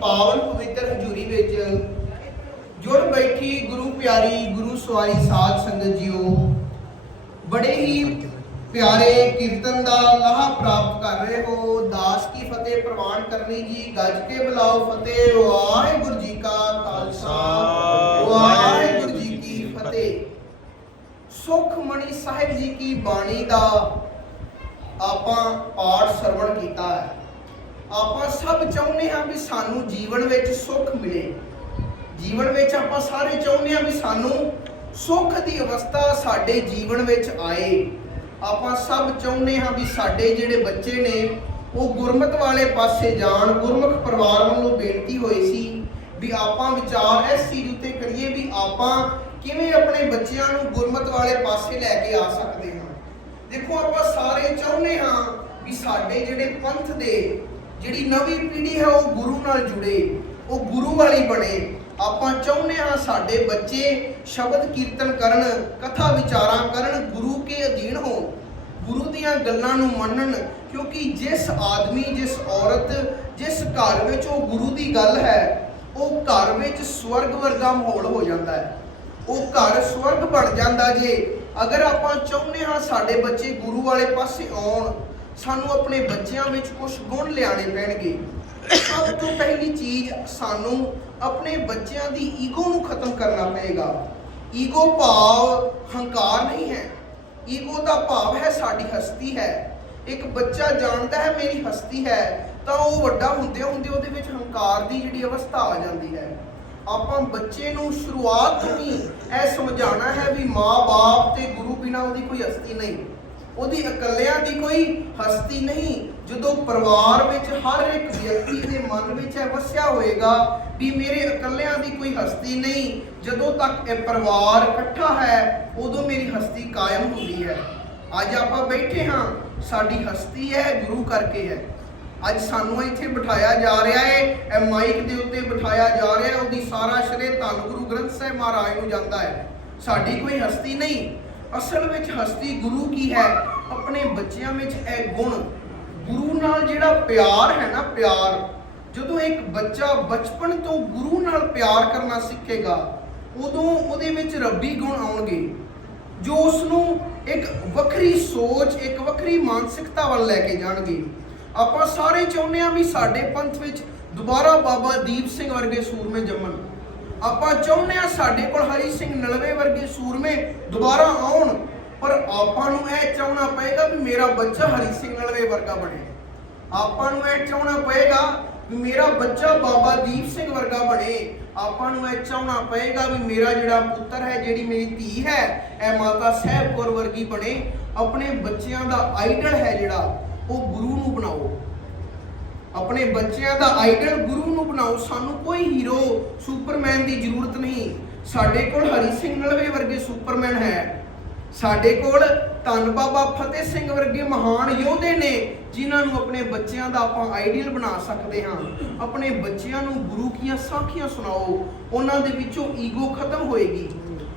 ਪਾਵਨ ਪਵਿੱਤਰ ਹਜ਼ੂਰੀ ਵਿੱਚ ਜੁੜ ਬੈਠੀ ਗੁਰੂ ਪਿਆਰੀ, ਗੁਰੂ ਸਵਾਰੀ ਸਾਧ ਸੰਗਤ ਜੀਓ, ਬੜੇ ਹੀ ਪਿਆਰੇ ਕੀਰਤਨ ਦਾ ਲਾਹਾ ਪ੍ਰਾਪਤ ਕਰ ਰਹੇ ਹੋ। ਦਾਸ ਕੀ ਫਤਿਹ ਪ੍ਰਵਾਨ ਕਰਨੀ ਜੀ, ਗੱਜ ਕੇ ਬੁਲਾਓ ਫਤਿਹ। ਵਾਹਿਗੁਰੂ ਜੀ ਕਾ ਖਾਲਸਾ, ਵਾਹਿਗੁਰੂ ਜੀ ਕੀ ਫਤਿਹ। ਸੁਖਮਣੀ ਸਾਹਿਬ ਜੀ ਕੀ ਬਾਣੀ ਦਾ ਆਪਾਂ ਪਾਠ ਸਰਵਣ ਕੀਤਾ ਹੈ। ਆਪਾਂ ਸਭ ਚਾਹੁੰਦੇ ਹਾਂ ਵੀ ਸਾਨੂੰ ਜੀਵਨ ਵਿੱਚ ਸੁੱਖ ਮਿਲੇ। ਜੀਵਨ ਵਿੱਚ ਆਪਾਂ ਸਾਰੇ ਚਾਹੁੰਦੇ ਹਾਂ ਵੀ ਸਾਨੂੰ ਸੁੱਖ ਦੀ ਅਵਸਥਾ ਸਾਡੇ ਜੀਵਨ ਵਿੱਚ ਆਏ। ਆਪਾਂ ਸਭ ਚਾਹੁੰਦੇ ਹਾਂ ਵੀ ਸਾਡੇ ਜਿਹੜੇ ਬੱਚੇ ਨੇ, ਉਹ ਗੁਰਮਤ ਵਾਲੇ ਪਾਸੇ ਜਾਣ। ਗੁਰਮੁਖ ਪਰਿਵਾਰ ਵੱਲੋਂ ਬੇਨਤੀ ਹੋਈ ਸੀ ਵੀ ਆਪਾਂ ਵਿਚਾਰ ਇਸ ਚੀਜ਼ ਉੱਤੇ ਕਰੀਏ ਵੀ ਆਪਾਂ ਕਿਵੇਂ ਆਪਣੇ ਬੱਚਿਆਂ ਨੂੰ ਗੁਰਮਤ ਵਾਲੇ ਪਾਸੇ ਲੈ ਕੇ ਆ ਸਕਦੇ ਹਾਂ। ਦੇਖੋ ਆਪਾਂ ਸਾਰੇ ਚਾਹੁੰਦੇ ਹਾਂ ਵੀ ਸਾਡੇ ਜਿਹੜੇ ਪੰਥ ਦੇ ਜਿਹੜੀ ਨਵੀਂ ਪੀੜ੍ਹੀ ਹੈ ਉਹ ਗੁਰੂ ਨਾਲ ਜੁੜੇ, ਉਹ ਗੁਰੂ ਵਾਲੀ ਬਣੇ। ਆਪਾਂ ਚਾਹੁੰਦੇ ਹਾਂ ਸਾਡੇ ਬੱਚੇ ਸ਼ਬਦ ਕੀਰਤਨ ਕਰਨ, ਕਥਾ ਵਿਚਾਰਾਂ ਕਰਨ, ਗੁਰੂ ਕੇ ਅਧੀਨ ਹੋਣ। ਗੁਰੂ ਦੀਆਂ ਗੱਲਾਂ ਨੂੰ ਮੰਨਣ, ਕਿਉਂਕਿ ਜਿਸ ਆਦਮੀ, ਜਿਸ ਔਰਤ, ਜਿਸ ਘਰ ਵਿੱਚ ਉਹ ਗੁਰੂ ਦੀ ਗੱਲ ਹੈ, ਉਹ ਘਰ ਵਿੱਚ ਸਵਰਗ ਵਰਗਾ ਮਾਹੌਲ ਹੋ ਜਾਂਦਾ ਹੈ। ਉਹ ਘਰ ਸਵਰਗ ਬਣ ਜਾਂਦਾ ਜੇ। ਅਗਰ ਆਪਾਂ ਚਾਹੁੰਦੇ ਹਾਂ ਸਾਡੇ ਬੱਚੇ ਗੁਰੂ ਵਾਲੇ ਪਾਸੇ ਆਉਣ ਸਾਨੂੰ ਆਪਣੇ ਬੱਚਿਆਂ ਵਿੱਚ ਕੁਝ ਗੁਣ ਲਿਆਣੇ ਪੈਣਗੇ। ਸਭ ਤੋਂ ਪਹਿਲੀ ਚੀਜ਼ ਸਾਨੂੰ ਆਪਣੇ ਬੱਚਿਆਂ ਦੀ ਈਗੋ ਨੂੰ ਖਤਮ ਕਰਨਾ ਪਏਗਾ। ਈਗੋ ਭਾਵ ਹੰਕਾਰ ਨਹੀਂ ਹੈ। ਈਗੋ ਦਾ ਭਾਵ ਹੈ ਸਾਡੀ ਹਸਤੀ ਹੈ। ਇੱਕ ਬੱਚਾ ਜਾਣਦਾ ਹੈ ਮੇਰੀ ਹਸਤੀ ਹੈ, ਤਾਂ ਉਹ ਵੱਡਾ ਹੁੰਦੇ ਹੁੰਦੇ ਉਹਦੇ ਵਿੱਚ ਹੰਕਾਰ ਦੀ ਜਿਹੜੀ ਅਵਸਥਾ ਆ ਜਾਂਦੀ ਹੈ। ਆਪਾਂ ਬੱਚੇ ਨੂੰ ਸ਼ੁਰੂਆਤ ਤੋਂ ਹੀ ਇਹ ਸਮਝਾਉਣਾ ਹੈ ਵੀ ਮਾਂ-ਬਾਪ ਤੇ ਗੁਰੂ ਬਿਨਾਂ ਉਹਦੀ ਕੋਈ ਹਸਤੀ ਨਹੀਂ। ਉਹਦੀ ਇਕੱਲਿਆਂ ਦੀ ਕੋਈ ਹਸਤੀ ਨਹੀਂ। ਜਦੋਂ ਪਰਿਵਾਰ ਵਿੱਚ ਹਰ ਇੱਕ ਵਿਅਕਤੀ ਦੇ ਮਨ ਵਿੱਚ ਇਹ ਵਸਿਆ ਹੋਏਗਾ ਵੀ ਮੇਰੇ ਇਕੱਲਿਆਂ ਦੀ ਕੋਈ ਹਸਤੀ ਨਹੀਂ, ਜਦੋਂ ਤੱਕ ਇਹ ਪਰਿਵਾਰ ਇਕੱਠਾ ਹੈ, ਉਦੋਂ ਮੇਰੀ ਹਸਤੀ ਕਾਇਮ ਹੁੰਦੀ ਹੈ। ਅੱਜ ਆਪਾਂ ਬੈਠੇ ਹਾਂ, ਸਾਡੀ ਹਸਤੀ ਹੈ ਗੁਰੂ ਕਰਕੇ ਹੈ। ਅੱਜ ਸਾਨੂੰ ਇੱਥੇ ਬਿਠਾਇਆ ਜਾ ਰਿਹਾ ਹੈ, ਇਹ ਮਾਈਕ ਦੇ ਉੱਤੇ ਬਿਠਾਇਆ ਜਾ ਰਿਹਾ ਉਹਦੀ ਸਾਰਾ ਸ਼ਰੇ ਧੰਨ ਗੁਰੂ ਗ੍ਰੰਥ ਸਾਹਿਬ ਮਹਾਰਾਜ ਨੂੰ ਜਾਂਦਾ ਹੈ। ਸਾਡੀ ਕੋਈ ਹਸਤੀ ਨਹੀਂ ਅਸਲ ਵਿੱਚ ਹਸਤੀ ਗੁਰੂ ਕੀ ਹੈ? ਆਪਣੇ ਬੱਚਿਆਂ ਵਿੱਚ ਇਹ ਗੁਣ। ਗੁਰੂ ਨਾਲ ਜਿਹੜਾ ਪਿਆਰ ਹੈ ਨਾ, ਪਿਆਰ, ਜਦੋਂ ਇੱਕ ਬੱਚਾ ਬਚਪਨ ਤੋਂ ਗੁਰੂ ਨਾਲ ਪਿਆਰ ਕਰਨਾ ਸਿੱਖੇਗਾ, ਉਦੋਂ ਉਹਦੇ ਵਿੱਚ ਰੱਬੀ ਗੁਣ ਆਉਣਗੇ। ਜੋ ਉਸ ਨੂੰ ਇੱਕ ਵੱਖਰੀ ਸੋਚ, ਇੱਕ ਵੱਖਰੀ ਮਾਨਸਿਕਤਾ ਵੱਲ ਲੈ ਕੇ ਜਾਣਗੇ। ਆਪਾਂ ਸਾਰੇ ਚਾਹੁੰਦੇ ਹਾਂ ਵੀ ਸਾਡੇ ਪੰਥ ਵਿੱਚ ਦੁਬਾਰਾ ਬਾਬਾ ਦੀਪ ਸਿੰਘ ਵਰਗੇ ਸੂਰਮੇ ਜੰਮਣ। ਆਪਾਂ ਚਾਹੁੰਦੇ ਹਾਂ ਸਾਡੇ ਕੋਲ ਹਰੀ ਸਿੰਘ ਨਲਵੇ ਵਰਗੇ ਸੂਰਮੇ ਦੁਬਾਰਾ ਆਉਣ, ਪਰ ਆਪਾਂ ਨੂੰ ਇਹ ਚਾਹਣਾ ਪਏਗਾ ਵੀ ਮੇਰਾ ਬੱਚਾ ਹਰੀ ਸਿੰਘ ਨਲਵੇ ਵਰਗਾ ਬਣੇ। ਆਪਾਂ ਨੂੰ ਇਹ ਚਾਹਣਾ ਪਏਗਾ ਵੀ ਮੇਰਾ ਬੱਚਾ ਬਾਬਾ ਦੀਪ ਸਿੰਘ ਵਰਗਾ ਬਣੇ। ਆਪਾਂ ਨੂੰ ਇਹ ਚਾਹਣਾ ਪਏਗਾ ਵੀ ਮੇਰਾ ਜਿਹੜਾ ਪੁੱਤਰ ਹੈ, ਜਿਹੜੀ ਮੇਰੀ ਧੀ ਹੈ, ਇਹ ਮਾਤਾ ਸਾਹਿਬ ਕੌਰ ਵਰਗੀ ਬਣੇ। ਆਪਣੇ ਬੱਚਿਆਂ ਦਾ ਆਈਡਲ ਹੈ ਜਿਹੜਾ, ਉਹ ਗੁਰੂ ਨੂੰ ਬਣਾਓ। ਆਪਣੇ ਬੱਚਿਆਂ ਦਾ ਆਈਡਲ ਗੁਰੂ ਨੂੰ ਬਣਾਓ, ਸਾਨੂੰ ਕੋਈ ਹੀਰੋ ਸੁਪਰਮੈਨ ਦੀ ਜ਼ਰੂਰਤ ਨਹੀਂ। ਸਾਡੇ ਕੋਲ ਹਰੀ ਸਿੰਘ ਨਲਵੇ ਵਰਗੇ ਸੁਪਰਮੈਨ ਹੈ। ਸਾਡੇ ਕੋਲ ਧੰਨ ਬਾਬਾ ਫਤਿਹ ਸਿੰਘ ਵਰਗੇ ਮਹਾਨ ਯੋਧੇ ਨੇ, ਜਿਨ੍ਹਾਂ ਨੂੰ ਆਪਣੇ ਬੱਚਿਆਂ ਦਾ ਆਪਾਂ ਆਈਡੀਅਲ ਬਣਾ ਸਕਦੇ ਹਾਂ। ਆਪਣੇ ਬੱਚਿਆਂ ਨੂੰ ਗੁਰੂ ਕੀਆਂ ਸਾਖੀਆਂ ਸੁਣਾਓ, ਉਹਨਾਂ ਦੇ ਵਿੱਚੋਂ ਈਗੋ ਖਤਮ ਹੋਏਗੀ।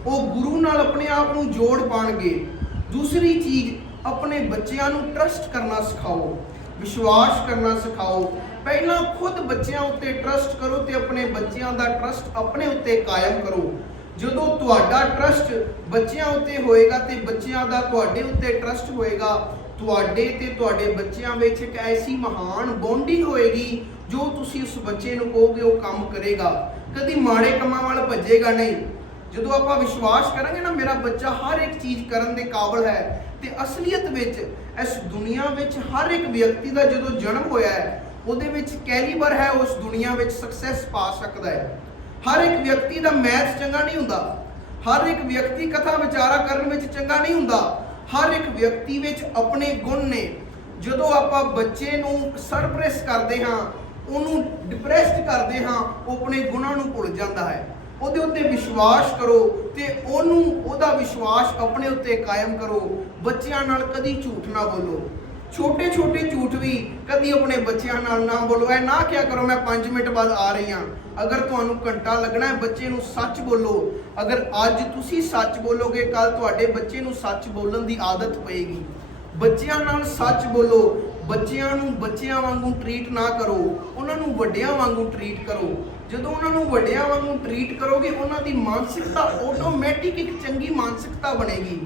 ਉਹ ਗੁਰੂ ਨਾਲ ਆਪਣੇ ਆਪ ਨੂੰ ਜੋੜ ਪਾਣਗੇ। ਦੂਸਰੀ ਚੀਜ਼, ਆਪਣੇ ਬੱਚਿਆਂ ਨੂੰ ਟਰਸਟ ਕਰਨਾ ਸਿਖਾਓ। ਵਿਸ਼ਵਾਸ ਕਰਨਾ ਸਿਖਾਓ। ਪਹਿਲਾਂ ਖੁਦ ਬੱਚਿਆਂ ਉੱਤੇ ਟਰਸਟ ਕਰੋ ਤੇ ਆਪਣੇ ਬੱਚਿਆਂ ਦਾ ਟਰਸਟ ਆਪਣੇ ਉੱਤੇ ਕਾਇਮ ਕਰੋ। ਜਦੋਂ ਤੁਹਾਡਾ ਟਰਸਟ ਬੱਚਿਆਂ ਉੱਤੇ ਹੋਏਗਾ ਤੇ ਬੱਚਿਆਂ ਦਾ ਤੁਹਾਡੇ ਉੱਤੇ ਟਰਸਟ ਹੋਏਗਾ, ਤੁਹਾਡੇ ਤੇ ਤੁਹਾਡੇ ਬੱਚਿਆਂ ਵਿੱਚ ਇੱਕ ਐਸੀ ਮਹਾਨ ਬੌਂਡਿੰਗ ਹੋਏਗੀ ਜੋ ਤੁਸੀਂ ਉਸ ਬੱਚੇ ਨੂੰ ਕਹੋਗੇ ਉਹ ਕੰਮ ਕਰੇਗਾ। ਕਦੀ ਮਾੜੇ ਕੰਮਾਂ ਵੱਲ ਭੱਜੇਗਾ ਨਹੀਂ। ਜਦੋਂ ਆਪਾਂ ਵਿਸ਼ਵਾਸ ਕਰਾਂਗੇ ਨਾ, ਮੇਰਾ ਬੱਚਾ ਹਰ ਇੱਕ ਚੀਜ਼ ਕਰਨ ਦੇ ਕਾਬਲ ਹੈ ਤੇ ਅਸਲੀਅਤ ਵਿੱਚ ਇਸ ਦੁਨੀਆ ਵਿੱਚ ਹਰ ਇੱਕ ਵਿਅਕਤੀ ਦਾ ਜਦੋਂ ਜਨਮ ਹੋਇਆ ਹੈ, ਉਹਦੇ ਵਿੱਚ ਕੈਲੀਬਰ ਹੈ ਉਸ ਦੁਨੀਆ ਵਿੱਚ ਸਕਸੈਸ ਪਾ ਸਕਦਾ ਹੈ? ਹਰ ਇੱਕ ਵਿਅਕਤੀ ਦਾ ਮੈਥ ਚੰਗਾ ਨਹੀਂ ਹੁੰਦਾ। ਹਰ ਇੱਕ ਵਿਅਕਤੀ ਕਥਾ ਵਿਚਾਰਾ ਕਰਨ ਵਿੱਚ ਚੰਗਾ ਨਹੀਂ ਹੁੰਦਾ। ਹਰ ਇੱਕ ਵਿਅਕਤੀ ਵਿੱਚ ਆਪਣੇ ਗੁਣ ਨੇ। ਜਦੋਂ ਆਪਾਂ ਬੱਚੇ ਨੂੰ ਸਰਪ੍ਰੈਸ ਕਰਦੇ ਹਾਂ, ਉਹਨੂੰ ਡਿਪਰੈਸਡ ਕਰਦੇ ਹਾਂ, ਉਹ ਆਪਣੇ ਗੁਣਾਂ ਨੂੰ ਭੁੱਲ ਜਾਂਦਾ ਹੈ। ਉਹਦੇ ਉੱਤੇ ਵਿਸ਼ਵਾਸ ਕਰੋ ਤੇ ਉਹਨੂੰ, ਉਹਦਾ ਵਿਸ਼ਵਾਸ ਆਪਣੇ ਉੱਤੇ ਕਾਇਮ ਕਰੋ। ਬੱਚਿਆਂ ਨਾਲ ਕਦੀ ਝੂਠ ਨਾ ਬੋਲੋ। ਛੋਟੇ ਛੋਟੇ ਝੂਠ ਵੀ ਕਦੀ ਆਪਣੇ ਬੱਚਿਆਂ ਨਾਲ ਨਾ ਬੋਲੋ। ਐ ਨਾ ਕਿਆ ਕਰੋ, ਮੈਂ 5 ਮਿੰਟ ਬਾਅਦ ਆ ਰਹੀ ਹਾਂ ਅਗਰ ਤੁਹਾਨੂੰ ਘੰਟਾ ਲੱਗਣਾ ਹੈ, ਬੱਚੇ ਨੂੰ ਸੱਚ ਬੋਲੋ। ਅਗਰ ਅੱਜ ਤੁਸੀਂ ਸੱਚ ਬੋਲੋਗੇ ਕੱਲ ਤੁਹਾਡੇ ਬੱਚੇ ਨੂੰ ਸੱਚ ਬੋਲਣ ਦੀ ਆਦਤ ਪਏਗੀ। ਬੱਚਿਆਂ ਨਾਲ ਸੱਚ ਬੋਲੋ। ਬੱਚਿਆਂ ਨੂੰ ਬੱਚਿਆਂ ਵਾਂਗੂ ਟਰੀਟ ਨਾ ਕਰੋ, ਉਹਨਾਂ ਨੂੰ ਵੱਡਿਆਂ ਵਾਂਗੂ ਟਰੀਟ ਕਰੋ। ਜਦੋਂ ਉਹਨਾਂ ਨੂੰ ਵੱਡਿਆਂ ਵਾਂਗੂ ਟਰੀਟ ਕਰੋਗੇ, ਉਹਨਾਂ ਦੀ ਮਾਨਸਿਕਤਾ ਆਟੋਮੈਟਿਕ ਇੱਕ ਚੰਗੀ ਮਾਨਸਿਕਤਾ ਬਣੇਗੀ।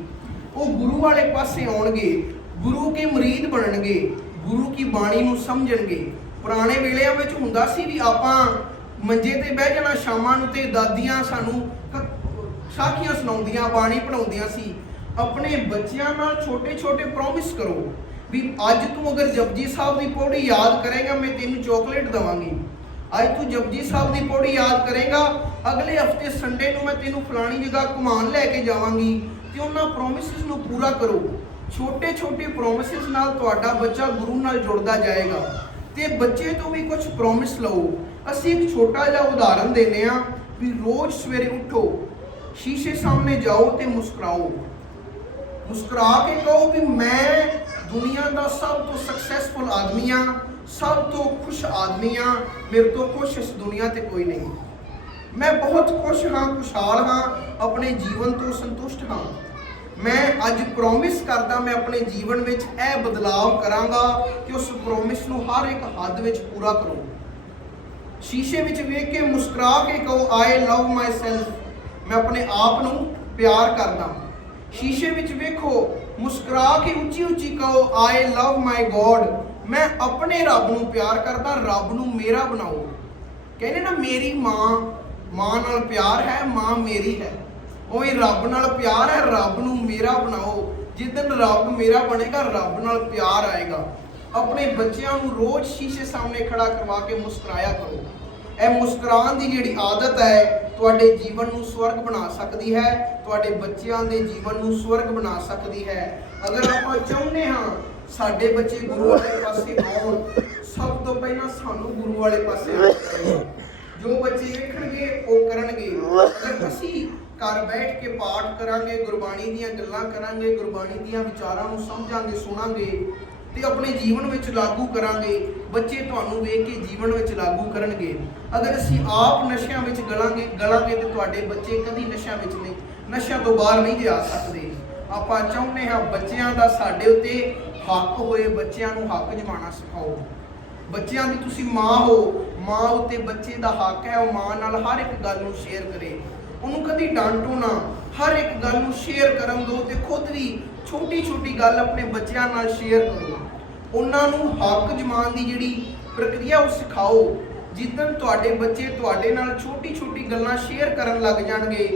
ਉਹ ਗੁਰੂ ਵਾਲੇ ਪਾਸੇ ਆਉਣਗੇ, ਗੁਰੂ ਕੇ ਮਰੀਦ ਬਣਨਗੇ, ਗੁਰੂ ਕੀ ਬਾਣੀ ਨੂੰ ਸਮਝਣਗੇ। ਪੁਰਾਣੇ ਵੇਲਿਆਂ ਵਿੱਚ ਹੁੰਦਾ ਸੀ ਵੀ ਆਪਾਂ ਮੰਜੇ ਤੇ ਬਹਿ ਜਾਣਾ, ਸ਼ਾਮਾਂ ਨੂੰ ਤੇ ਦਾਦੀਆਂ ਸਾਨੂੰ ਸਾਖੀਆਂ ਸੁਣਾਉਂਦੀਆਂ, ਬਾਣੀ ਪੜਾਉਂਦੀਆਂ ਸੀ। ਆਪਣੇ ਬੱਚਿਆਂ ਨਾਲ ਛੋਟੇ-ਛੋਟੇ ਪ੍ਰੋਮਿਸ ਕਰੋ। ਵੀ ਅੱਜ ਤੂੰ ਅਗਰ ਜਪਜੀ ਸਾਹਿਬ ਦੀ ਪੌੜੀ ਯਾਦ ਕਰੇਗਾ, ਮੈਂ ਤੈਨੂੰ ਚਾਕਲੇਟ ਦਵਾਂਗੀ। ਅੱਜ ਤੂੰ ਜਪਜੀ ਸਾਹਿਬ ਦੀ ਪੌੜੀ ਯਾਦ ਕਰੇਗਾ, ਅਗਲੇ ਹਫ਼ਤੇ ਸੰਡੇ ਨੂੰ ਮੈਂ ਤੈਨੂੰ ਫਲਾਣੀ ਜਗ੍ਹਾ ਘੁਮਾਉਣ ਲੈ ਕੇ ਜਾਵਾਂਗੀ ਤੇ ਉਹਨਾਂ ਪ੍ਰੋਮਿਸਸ ਨੂੰ ਪੂਰਾ ਕਰੋ। ਛੋਟੇ-ਛੋਟੇ ਪ੍ਰੋਮਿਸਸ ਨਾਲ ਤੁਹਾਡਾ ਬੱਚਾ ਗੁਰੂ ਨਾਲ ਜੁੜਦਾ ਜਾਏਗਾ। ਤੇ ਬੱਚੇ ਤੋਂ ਵੀ ਕੁਝ ਪ੍ਰੋਮਿਸ ਲਓ। ਅਸੀਂ ਇੱਕ ਛੋਟਾ ਜਿਹਾ ਉਦਾਹਰਨ ਦਿੰਦੇ ਆ ਵੀ ਰੋਜ਼ ਸਵੇਰੇ ਉੱਠੋ, ਸ਼ੀਸ਼ੇ ਸਾਹਮਣੇ ਜਾਓ ਤੇ ਮੁਸਕਰਾਓ। ਮੁਸਕਰਾ ਕੇ ਕਹੋ ਵੀ ਮੈਂ ਦੁਨੀਆ ਦਾ ਸਭ ਤੋਂ ਸਕਸੈਸਫੁਲ ਆਦਮੀ ਆ ਸਭ ਤੋਂ ਖੁਸ਼ ਆਦਮੀ ਆ ਮੇਰੇ ਤੋਂ ਖੁਸ਼ ਇਸ ਦੁਨੀਆ ਤੇ ਕੋਈ ਨਹੀਂ। ਮੈਂ ਬਹੁਤ ਖੁਸ਼ ਹਾਂ, ਖੁਸ਼ਹਾਲ ਹਾਂ, ਆਪਣੇ ਜੀਵਨ ਤੋਂ ਸੰਤੁਸ਼ਟ ਹਾਂ। ਮੈਂ ਅੱਜ ਪ੍ਰੋਮਿਸ ਕਰਦਾ, ਮੈਂ ਆਪਣੇ ਜੀਵਨ ਵਿੱਚ ਇਹ ਬਦਲਾਵ ਕਰਾਂਗਾ ਕਿ ਉਸ ਪ੍ਰੋਮਿਸ ਨੂੰ ਹਰ ਇੱਕ ਹੱਦ ਵਿੱਚ ਪੂਰਾ ਕਰੂੰ। ਸ਼ੀਸ਼ੇ ਵਿੱਚ ਵੇਖ ਕੇ ਮੁਸਕਰਾ ਕੇ ਕਹੋ ਆਈ ਲਵ ਮਾਈ ਸੈਲਫ ਮੈਂ ਆਪਣੇ ਆਪ ਨੂੰ ਪਿਆਰ ਕਰਦਾ। ਸ਼ੀਸ਼ੇ ਵਿੱਚ ਵੇਖੋ ਮੁਸਕਰਾ ਕੇ ਉੱਚੀ ਉੱਚੀ ਕਹੋ ਆਈ ਲਵ ਮਾਈ ਗੋਡ ਮੈਂ ਆਪਣੇ ਰੱਬ ਨੂੰ ਪਿਆਰ ਕਰਦਾ, ਰੱਬ ਨੂੰ ਮੇਰਾ ਬਣਾਓ। ਕਹਿੰਦੇ ਨਾ, ਮੇਰੀ ਮਾਂ ਮਾਂ ਨਾਲ ਪਿਆਰ ਹੈ, ਮਾਂ ਮੇਰੀ ਹੈ। ਉਵੇਂ ਰੱਬ ਨਾਲ ਪਿਆਰ ਹੈ, ਰੱਬ ਨੂੰ ਮੇਰਾ ਬਣਾਓ। ਜਿਸ ਦਿਨ ਰੱਬ ਮੇਰਾ ਬਣੇਗਾ, ਰੱਬ ਨਾਲ ਪਿਆਰ ਆਏਗਾ। ਆਪਣੇ ਬੱਚਿਆਂ ਨੂੰ ਰੋਜ਼ ਸ਼ੀਸ਼ੇ ਸਾਹਮਣੇ ਖੜਾ ਕਰਵਾ ਕੇ ਮੁਸਕਰਾਇਆ ਕਰੋ। ਇਹ ਮੁਸਕਰਾਉਣ ਦੀ ਜਿਹੜੀ ਆਦਤ ਹੈ ਤੁਹਾਡੇ ਜੀਵਨ ਨੂੰ ਸਵਰਗ ਬਣਾ ਸਕਦੀ ਹੈ, ਤੁਹਾਡੇ ਬੱਚਿਆਂ ਦੇ ਜੀਵਨ ਨੂੰ ਸਵਰਗ ਬਣਾ ਸਕਦੀ ਹੈ। ਅਗਰ ਆਪਾਂ ਚਾਹੁੰਦੇ ਹਾਂ ਸਾਡੇ ਬੱਚੇ ਗੁਰੂ ਵਾਲੇ ਪਾਸੇ ਆਉਣ, ਸਭ ਤੋਂ ਪਹਿਲਾਂ ਸਾਨੂੰ ਗੁਰੂ ਵਾਲੇ ਪਾਸੇ ਜੋ ਬੱਚੇ ਵੇਖਣਗੇ, ਉਹ ਕਰਨਗੇ। ਅਗਰ ਅਸੀਂ ਘਰ ਬੈਠ ਕੇ ਪਾਠ ਕਰਾਂਗੇ, ਗੁਰਬਾਣੀ ਦੀਆਂ ਗੱਲਾਂ ਕਰਾਂਗੇ, ਗੁਰਬਾਣੀ ਦੀਆਂ ਵਿਚਾਰਾਂ ਨੂੰ ਸਮਝਾਂਗੇ, ਸੁਣਾਂਗੇ ਤੇ ਆਪਣੇ ਜੀਵਨ ਵਿੱਚ ਲਾਗੂ ਕਰਾਂਗੇ, ਬੱਚੇ ਤੁਹਾਨੂੰ ਵੇਖ ਕੇ ਜੀਵਨ ਵਿੱਚ ਲਾਗੂ ਕਰਨਗੇ। ਅਗਰ ਅਸੀਂ ਆਪ ਨਸ਼ਿਆਂ ਵਿੱਚ ਗਲਾਂਗੇ ਗਲਾਂਗੇ ਤੇ ਤੁਹਾਡੇ ਬੱਚੇ ਕਦੀ ਨਸ਼ਿਆਂ ਵਿੱਚ ਨਹੀਂ, ਨਸ਼ਿਆਂ ਤੋਂ ਬਾਹਰ ਨਹੀਂ ਜਾ ਸਕਦੇ। ਆਪਾਂ ਚਾਹੁੰਦੇ ਹਾਂ ਬੱਚਿਆਂ ਦਾ ਸਾਡੇ ਉੱਤੇ ਹੱਕ ਹੋਏ, ਬੱਚਿਆਂ ਨੂੰ ਹੱਕ ਜਮਾਣਾ ਸਿਖਾਓ। ਬੱਚਿਆਂ ਦੀ ਤੁਸੀਂ ਮਾਂ ਹੋ, ਮਾਂ ਉੱਤੇ ਬੱਚੇ ਦਾ ਹੱਕ ਹੈ, ਉਹ ਮਾਂ ਨਾਲ ਹਰ ਇੱਕ ਗੱਲ ਨੂੰ ਸ਼ੇਅਰ ਕਰੇ। ਉਹਨੂੰ ਕਦੀ ਡਾਂਟੋ ਨਾ। ਹਰ ਇੱਕ ਗੱਲ ਨੂੰ ਸ਼ੇਅਰ ਕਰਨ ਦਿਓ ਤੇ ਖੁਦ ਵੀ ਛੋਟੀ ਛੋਟੀ ਗੱਲ ਆਪਣੇ ਬੱਚਿਆਂ ਨਾਲ ਸ਼ੇਅਰ ਕਰੋ। ਉਹਨਾਂ ਨੂੰ ਹੱਕ ਜਮਾਨ ਦੀ ਜਿਹੜੀ ਪ੍ਰਕਿਰਿਆ ਉਹ ਸਿਖਾਓ। ਜਿੱਦਨ ਤੁਹਾਡੇ ਬੱਚੇ ਤੁਹਾਡੇ ਨਾਲ ਛੋਟੀ ਛੋਟੀ ਗੱਲਾਂ ਸ਼ੇਅਰ ਕਰਨ ਲੱਗ ਜਾਣਗੇ,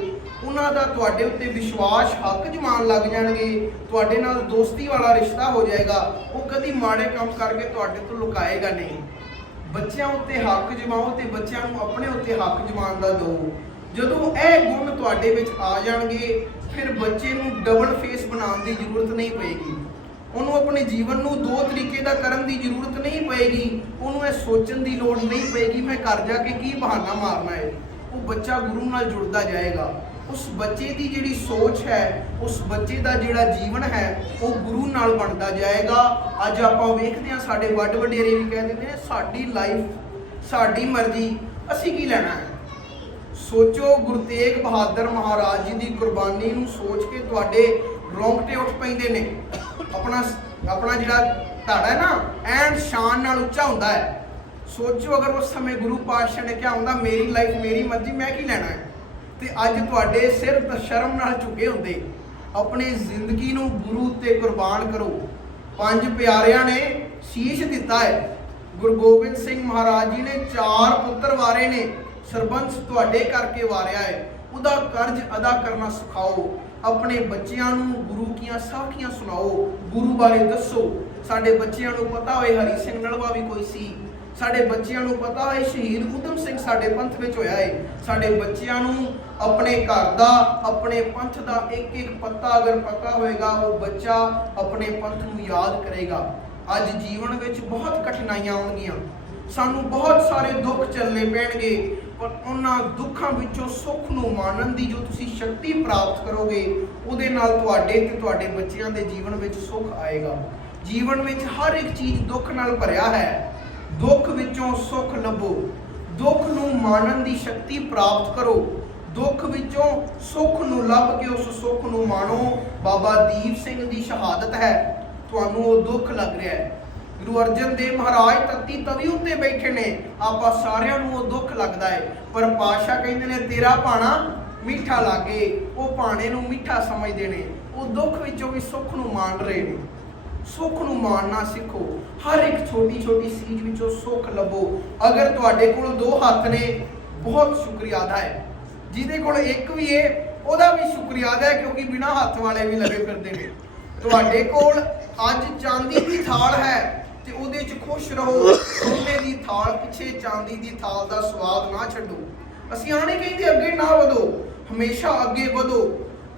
ਉਹਨਾਂ ਦਾ ਤੁਹਾਡੇ ਉੱਤੇ ਵਿਸ਼ਵਾਸ, ਹੱਕ ਜਮਾਨ ਲੱਗ ਜਾਣਗੇ। ਤੁਹਾਡੇ ਨਾਲ ਦੋਸਤੀ ਵਾਲਾ ਰਿਸ਼ਤਾ ਹੋ ਜਾਏਗਾ। ਉਹ ਕਦੀ ਮਾੜੇ ਕੰਮ ਕਰਕੇ ਤੁਹਾਡੇ ਤੋਂ ਲੁਕਾਏਗਾ ਨਹੀਂ। ਬੱਚਿਆਂ ਉੱਤੇ ਹੱਕ ਜਮਾਓ ਤੇ ਬੱਚਿਆਂ ਨੂੰ ਆਪਣੇ ਉੱਤੇ ਹੱਕ ਜਮਾਉਣ ਦਾ ਦਿਓ। ਜਦੋਂ ਇਹ ਗੁਣ ਤੁਹਾਡੇ ਵਿੱਚ ਆ ਜਾਣਗੇ, ਫਿਰ ਬੱਚੇ ਨੂੰ ਡਬਲ ਫੇਸ ਬਣਾਉਣ ਦੀ ਜ਼ਰੂਰਤ ਨਹੀਂ ਪਏਗੀ। ਉਹਨੂੰ ਆਪਣੇ ਜੀਵਨ ਨੂੰ ਦੋ ਤਰੀਕੇ ਦਾ ਕਰਨ ਦੀ ਜ਼ਰੂਰਤ ਨਹੀਂ ਪਏਗੀ। ਉਹਨੂੰ ਇਹ ਸੋਚਣ ਦੀ ਲੋੜ ਨਹੀਂ ਪਏਗੀ, ਮੈਂ ਘਰ ਜਾ ਕੇ ਕੀ ਬਹਾਨਾ ਮਾਰਨਾ ਹੈ। ਉਹ ਬੱਚਾ ਗੁਰੂ ਨਾਲ ਜੁੜਦਾ ਜਾਏਗਾ। ਉਸ ਬੱਚੇ ਦੀ ਜਿਹੜੀ ਸੋਚ ਹੈ, ਉਸ ਬੱਚੇ ਦਾ ਜਿਹੜਾ ਜੀਵਨ ਹੈ, ਉਹ ਗੁਰੂ ਨਾਲ ਬਣਦਾ ਜਾਏਗਾ। ਅੱਜ ਆਪਾਂ ਵੇਖਦੇ ਹਾਂ ਸਾਡੇ ਵੱਡ ਵਡੇਰੇ ਵੀ ਕਹਿੰਦੇ ਨੇ, ਸਾਡੀ ਲਾਈਫ ਸਾਡੀ ਮਰਜ਼ੀ, ਅਸੀਂ ਕੀ ਲੈਣਾ ਹੈ? ਸੋਚੋ, ਗੁਰੂ ਤੇਗ ਬਹਾਦਰ ਮਹਾਰਾਜ ਜੀ ਦੀ ਕੁਰਬਾਨੀ ਨੂੰ ਸੋਚ ਕੇ ਤੁਹਾਡੇ ਰੋਂਗਟੇ ਉੱਠ ਪੈਂਦੇ ਨੇ। ਆਪਣਾ ਆਪਣਾ ਜਿਹੜਾ ਧੜਾ ਹੈ ਨਾ, ਐਨ ਸ਼ਾਨ ਨਾਲ ਉੱਚਾ ਹੁੰਦਾ ਹੈ। ਸੋਚੋ, ਅਗਰ ਉਸ ਸਮੇਂ ਗੁਰੂ ਪਾਤਸ਼ਾਹ ਨੇ ਕਿਹਾ ਹੁੰਦਾ, ਮੇਰੀ ਲਾਈਫ ਮੇਰੀ ਮਰਜ਼ੀ, ਮੈਂ ਕੀ ਲੈਣਾ ਹੈ? ਤੇ ਅੱਜ ਤੁਹਾਡੇ ਸਿਰ ਤਾਂ ਸ਼ਰਮ ਨਾਲ ਝੁਕੇ ਹੁੰਦੇ। ਆਪਣੀ ਜ਼ਿੰਦਗੀ ਨੂੰ ਗੁਰੂ ਤੇ ਕੁਰਬਾਨ ਕਰੋ। ਪੰਜ ਪਿਆਰਿਆਂ ਨੇ ਸ਼ੀਸ਼ ਦਿੱਤਾ ਹੈ। ਗੁਰੂ ਗੋਬਿੰਦ ਸਿੰਘ ਮਹਾਰਾਜ ਜੀ ਨੇ ਚਾਰ ਪੁੱਤਰ ਵਾਰੇ ਨੇ। ਸਰਬੰਸ ਤੁਹਾਡੇ ਕਰਕੇ ਵਾਰਿਆ ਹੈ। ਉਹਦਾ ਕਰਜ਼ ਅਦਾ ਕਰਨਾ ਸਿਖਾਓ। ਆਪਣੇ ਬੱਚਿਆਂ ਨੂੰ ਗੁਰੂ ਕੀਆਂ ਸਾਖੀਆਂ ਸੁਣਾਓ। ਗੁਰੂ ਬਾਰੇ ਦੱਸੋ। ਸਾਡੇ ਬੱਚਿਆਂ ਨੂੰ ਪਤਾ ਹੋਏ ਹਰੀ ਸਿੰਘ ਨਲਵਾ ਵੀ ਕੋਈ ਸੀ। ਸਾਡੇ ਬੱਚਿਆਂ ਨੂੰ ਪਤਾ ਹੋਏ ਸ਼ਹੀਦ ਊਧਮ ਸਿੰਘ ਸਾਡੇ ਪੰਥ ਵਿੱਚ ਹੋਇਆ ਹੈ ਸਾਡੇ ਬੱਚਿਆਂ ਨੂੰ ਆਪਣੇ ਘਰ ਦਾ, ਆਪਣੇ ਪੰਥ ਦਾ ਇੱਕ ਇੱਕ ਪੱਤਾ ਅਗਰ ਪਤਾ ਹੋਏਗਾ, ਉਹ ਬੱਚਾ ਆਪਣੇ ਪੰਥ ਨੂੰ ਯਾਦ ਕਰੇਗਾ। ਅੱਜ ਜੀਵਨ ਵਿੱਚ ਬਹੁਤ ਕਠਿਨਾਈਆਂ ਆਉਣਗੀਆਂ। ਸਾਨੂੰ ਬਹੁਤ ਸਾਰੇ ਦੁੱਖ ਚੱਲਣੇ ਪੈਣਗੇ, ਪਰ ਉਹਨਾਂ ਦੁੱਖਾਂ ਵਿੱਚੋਂ ਸੁੱਖ ਨੂੰ ਮਾਣਨ ਦੀ ਜੋ ਤੁਸੀਂ ਸ਼ਕਤੀ ਪ੍ਰਾਪਤ ਕਰੋਗੇ, ਉਹਦੇ ਨਾਲ ਤੁਹਾਡੇ ਤੇ ਤੁਹਾਡੇ ਬੱਚਿਆਂ ਦੇ ਜੀਵਨ ਵਿੱਚ ਸੁੱਖ ਆਏਗਾ। ਜੀਵਨ ਵਿੱਚ ਹਰ ਇੱਕ ਚੀਜ਼ ਦੁੱਖ ਨਾਲ ਭਰਿਆ ਹੈ। ਦੁੱਖ ਵਿੱਚੋਂ ਸੁੱਖ ਲੱਭੋ। ਦੁੱਖ ਨੂੰ ਮਾਣਨ ਦੀ ਸ਼ਕਤੀ ਪ੍ਰਾਪਤ ਕਰੋ। ਦੁੱਖ ਵਿੱਚੋਂ ਸੁੱਖ ਨੂੰ ਲੱਭ ਕੇ ਉਸ ਸੁੱਖ ਨੂੰ ਮਾਣੋ। ਬਾਬਾ ਦੀਪ ਸਿੰਘ ਦੀ ਸ਼ਹਾਦਤ ਹੈ। ਤੁਹਾਨੂੰ ਉਹ ਦੁੱਖ ਲੱਗ ਰਿਹਾ ਹੈ। ਗੁਰੂ ਅਰਜਨ ਦੇਵ ਮਹਾਰਾਜ ਤੱਤੀ ਤਵੀ ਉੱਤੇ ਬੈਠੇ ਨੇ। ਆਪਾਂ ਸਾਰਿਆਂ ਨੂੰ ਉਹ ਦੁੱਖ ਲੱਗਦਾ ਹੈ ਪਰ ਪਾਤਸ਼ਾਹ ਕਹਿੰਦੇ ਨੇ, ਤੇਰਾ ਪਾਣਾ ਮਿੱਠਾ ਲਾਗੇ। ਉਹ ਪਾਣੇ ਨੂੰ ਮਿੱਠਾ ਸਮਝਦੇ ਨੇ। ਉਹ ਦੁੱਖ ਵਿੱਚੋਂ ਵੀ ਸੁੱਖ ਨੂੰ ਮਾਣ ਰਹੇ ਨੇ। ਸੁੱਖ ਨੂੰ ਮਾਣਨਾ ਸਿੱਖੋ। ਹਰ ਇੱਕ ਛੋਟੀ ਛੋਟੀ ਚੀਜ਼ ਵਿੱਚੋਂ ਸੁੱਖ ਲੱਭੋ। ਅਗਰ ਤੁਹਾਡੇ ਕੋਲ ਦੋ ਹੱਥ ਨੇ, ਬਹੁਤ ਸ਼ੁਕਰੀਆ ਅਦਾ ਹੈ। ਜਿਹਦੇ ਕੋਲ ਇੱਕ ਵੀ ਹੈ ਉਹਦਾ ਵੀ ਸ਼ੁਕਰੀਆ ਅਦਾ ਹੈ, ਕਿਉਂਕਿ ਬਿਨਾ ਹੱਥ ਵਾਲੇ ਵੀ ਲੱਗੇ ਫਿਰਦੇ ਨੇ। ਤੁਹਾਡੇ ਕੋਲ ਅੱਜ ਚਾਂਦੀ ਦੀ ਥਾਲ ਹੈ। ਤੇ ਉਹਦੇ 'ਚ ਖੁਸ਼ ਰਹੋ ਸੋਨੇ ਦੀ ਥਾਲ ਪਿੱਛੇ ਚਾਂਦੀ ਦੀ ਥਾਲ ਦਾ ਸਵਾਦ ਨਾ ਛੱਡੋ। ਅਸੀਂ ਆਣੇ ਕਹਿੰਦੇ ਅੱਗੇ ਨਾ ਵਧੋ, ਹਮੇਸ਼ਾ ਅੱਗੇ ਵਧੋ।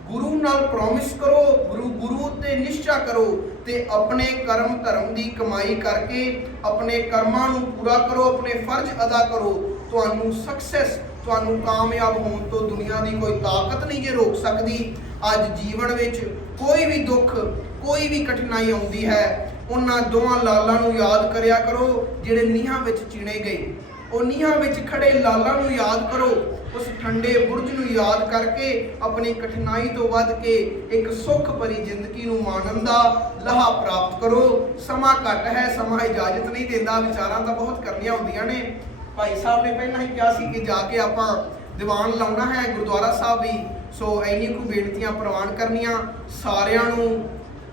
ਗੁਰੂ ਨਾਲ ਪ੍ਰੋਮਿਸ ਕਰੋ, ਗੁਰੂ ਗੁਰੂ ਤੇ ਨਿਸ਼ਚਾ ਕਰੋ ਤੇ ਆਪਣੇ ਕਰਮ ਧਰਮ ਦੀ ਕਮਾਈ ਕਰਕੇ ਆਪਣੇ ਕਰਮਾਂ ਨੂੰ ਪੂਰਾ ਕਰੋ, ਆਪਣੇ ਫਰਜ਼ ਅਦਾ ਕਰੋ। ਤੁਹਾਨੂੰ ਸਕਸੈਸ ਤੁਹਾਨੂੰ ਕਾਮਯਾਬ ਹੋਣ ਤੋਂ ਦੁਨੀਆ ਦੀ ਕੋਈ ਤਾਕਤ ਨਹੀਂ ਜੇ ਰੋਕ ਸਕਦੀ। ਅੱਜ ਜੀਵਨ ਵਿੱਚ ਕੋਈ ਵੀ ਦੁੱਖ, ਕੋਈ ਵੀ ਕਠਿਨਾਈ ਆਉਂਦੀ ਹੈ ਉਹਨਾਂ ਦੋਵਾਂ ਲਾਲਾਂ ਨੂੰ ਯਾਦ ਕਰਿਆ ਕਰੋ, ਜਿਹੜੇ ਨੀਹਾਂ ਵਿੱਚ ਚਿਣੇ ਗਏ। ਉਹ ਨੀਹਾਂ ਵਿੱਚ ਖੜੇ ਲਾਲਾਂ ਨੂੰ ਯਾਦ ਕਰੋ। ਉਸ ਠੰਡੇ ਬੁਰਜ ਨੂੰ ਯਾਦ ਕਰਕੇ ਆਪਣੀ ਕਠਿਨਾਈ ਤੋਂ ਵੱਧ ਕੇ ਇੱਕ ਸੁੱਖ ਭਰੀ ਜ਼ਿੰਦਗੀ ਨੂੰ ਮਾਣਨ ਦਾ ਲਾਹਾ ਪ੍ਰਾਪਤ ਕਰੋ। ਸਮਾਂ ਘੱਟ ਹੈ, ਸਮਾਂ ਇਜਾਜ਼ਤ ਨਹੀਂ ਦਿੰਦਾ। ਵਿਚਾਰਾਂ ਤਾਂ ਬਹੁਤ ਕਰਨੀਆਂ ਹੁੰਦੀਆਂ ਨੇ। ਭਾਈ ਸਾਹਿਬ ਨੇ ਪਹਿਲਾਂ ਹੀ ਕਿਹਾ ਸੀ ਕਿ ਜਾ ਕੇ ਆਪਾਂ ਦੀਵਾਨ ਲਾਉਣਾ ਹੈ ਗੁਰਦੁਆਰਾ ਸਾਹਿਬ ਵੀ। ਸੋ ਐਨੀ ਕੁ ਬੇਨਤੀਆਂ ਪ੍ਰਵਾਨ ਕਰਨੀਆਂ ਸਾਰਿਆਂ ਨੂੰ।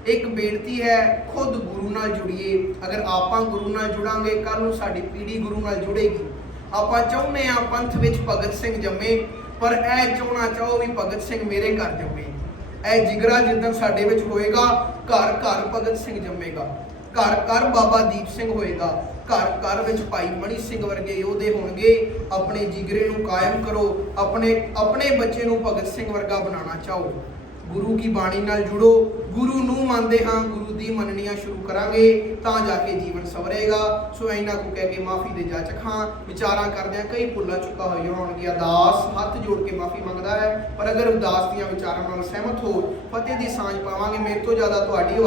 ਇੱਕ ਬੇਨਤੀ ਹੈ, ਖੁਦ ਗੁਰੂ ਨਾਲ ਜੁੜੀਏ। ਅਗਰ ਆਪਾਂ ਗੁਰੂ ਨਾਲ ਜੁੜਾਂਗੇ ਕੱਲ ਨੂੰ ਸਾਡੀ ਪੀੜ੍ਹੀ ਗੁਰੂ ਨਾਲ ਜੁੜੇਗੀ। ਆਪਾਂ ਚਾਹੁੰਦੇ ਆ ਪੰਥ ਵਿੱਚ ਭਗਤ ਸਿੰਘ ਜੰਮੇ, ਪਰ ਇਹ ਚਾਹਣਾ ਚਾਹੋ ਵੀ ਭਗਤ ਸਿੰਘ ਮੇਰੇ ਘਰ ਜੰਮੇ। ਇਹ ਜਿਗਰਾ ਜਿੱਦਣ ਸਾਡੇ ਵਿੱਚ ਹੋਏਗਾ, ਘਰ ਘਰ ਭਗਤ ਸਿੰਘ ਜੰਮੇਗਾ। ਘਰ ਘਰ ਬਾਬਾ ਦੀਪ ਸਿੰਘ ਹੋਏਗਾ। ਘਰ ਘਰ ਵਿੱਚ ਭਾਈ ਮਣੀ ਸਿੰਘ ਵਰਗੇ ਯੋਧੇ ਹੋਣਗੇ। ਆਪਣੇ ਜਿਗਰੇ ਨੂੰ ਕਾਇਮ ਕਰੋ। ਆਪਣੇ ਆਪਣੇ ਬੱਚੇ ਨੂੰ ਭਗਤ ਸਿੰਘ ਵਰਗਾ ਬਣਾਉਣਾ ਚਾਹੋ। ਗੁਰੂ ਕੀ ਬਾਣੀ ਨਾਲ ਜੁੜੋ। ਗੁਰੂ ਨੂੰ ਮੰਨਦੇ ਹਾਂ, ਗੁਰੂ ਦੀ ਮੰਨਣੀਆਂ ਸ਼ੁਰੂ ਕਰਾਂਗੇ, ਤਾਂ ਜਾ ਕੇ ਜੀਵਨ ਸਵਰੇਗਾ। ਸੋ ਇਹਨਾਂ ਕੋ ਕਹਿ ਕੇ ਮਾਫੀ ਦੇ ਜਾਚਕ ਹਾਂ। ਵਿਚਾਰਾਂ ਕਰਦਿਆਂ ਕਈ ਭੁੱਲਾਂ ਚੁੱਕਾ ਹੋਇਆ ਹੋਣਗੀਆਂ। ਦਾਸ ਹੱਥ ਜੋੜ ਕੇ ਮਾਫੀ ਮੰਗਦਾ ਹੈ। ਪਰ ਅਗਰ ਉਦਾਸ ਦੀਆਂ ਵਿਚਾਰਾਂ ਨਾਲ ਸਹਿਮਤ ਹੋ, ਫਤਿਹ ਦੀ ਸਾਂਝ ਪਾਵਾਂਗੇ, ਮੇਰੇ ਤੋਂ ਜ਼ਿਆਦਾ ਤੁਹਾਡੀ